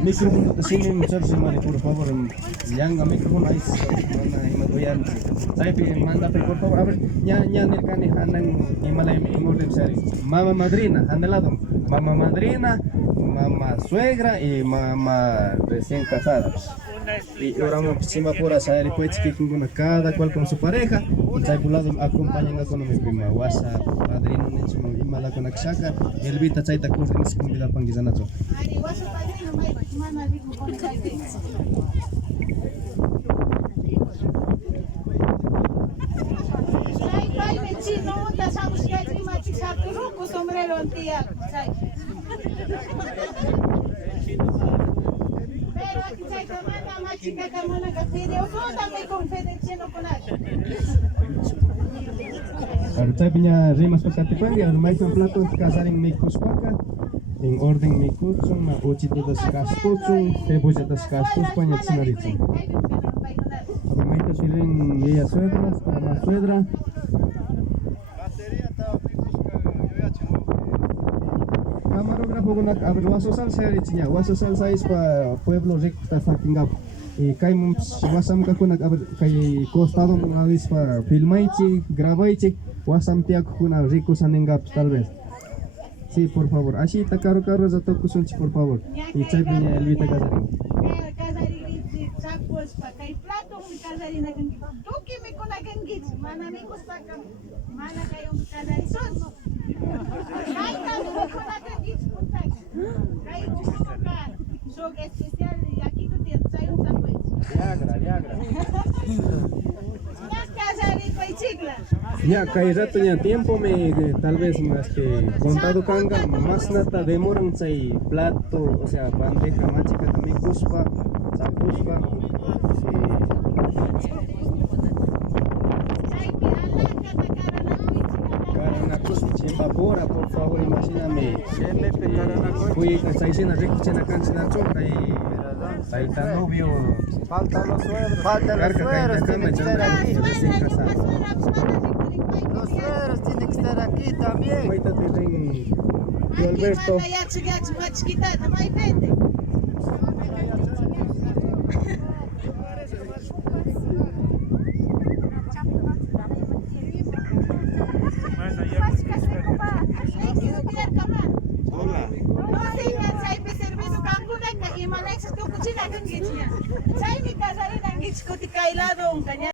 Micrófono de sini muchachos mani por favor yang micrófono ahí mana imagoyan saya manda por favor a ver nya nirkani hanang Himalaya ingordem sari mama madrina handelado mama madrina mama suegra y mama recién casadas y oramos piscina pura saya después que cada cual con su pareja y saya pulado acompañan con mi prima wasa padrino nenso Himalaya con aksaka elvita saya tak kurang sekolah panggilan aja. Kalau saya punya rimas pekatipan ya rumah itu plato kasaring mikuspaka en orden mikutsun na ochito das kastusun cebolla das kastus pañat sinaritsun además tienen ella suegra la suegra camarógrafo con a ver wasosal serinchinya wasosal sais pa pueblo rico ta fatingap y caimos wasam ka kuna kay costado na dis pa filmaichi gravaichi wasam tiak kuna rico sanengap tal vez. Sí, por favor. Así está caro za to kusunchi por favor. Y chay punya Elvita Casarín. Casarín chapos pa kay plato mi Casarín na gangi. Tuki mi ko na gangi. Mana mi kus pa kam. Mana kayo Casarín son. Kay ta mi ko na gangi punta. Kay gusto ka. So especial aquí tu tienes chay un chapos. Viagra. Ya, kay ratonya tiempo me tal vez más que contado kanga más nata demoran chay plato, o sea, bandeja machica también kuspa, kuspa. Evapora, por favor, imagíname. Fui a Saicena, Recuchena, Cancina, Choca y Saita novio. Faltan los suegros. Faltan los suegros, tienen que estar aquí. Los suegros tienen que estar aquí también. Ahorita te ven, tío Alberto. Saya mi Casarín ang gits ko ti kailado ang kanya.